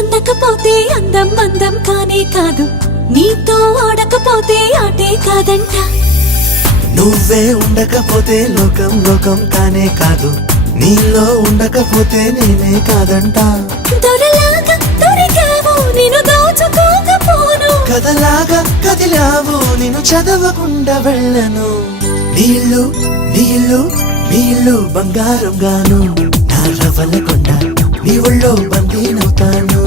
అందకపోతే అందం అందం కానే కాదు, నీతో ఆడకపోతే ఆటే కాదంట. నువ్వే ఉండకపోతే లోకం లోకం కానే కాదు, నీలో ఉండకపోతే నేనే కాదంట. దొరలాగా దొరికావు నిన్ను దోచుకోకపోను, కథలాగా కదిలావు నిన్ను చదవకుండా వెళ్ళను. నీళ్ళు నీళ్ళు నీళ్ళు బంగారం గాను, నా రవ్వల కొండ నీ ఒళ్ళో బందీనవుతాను.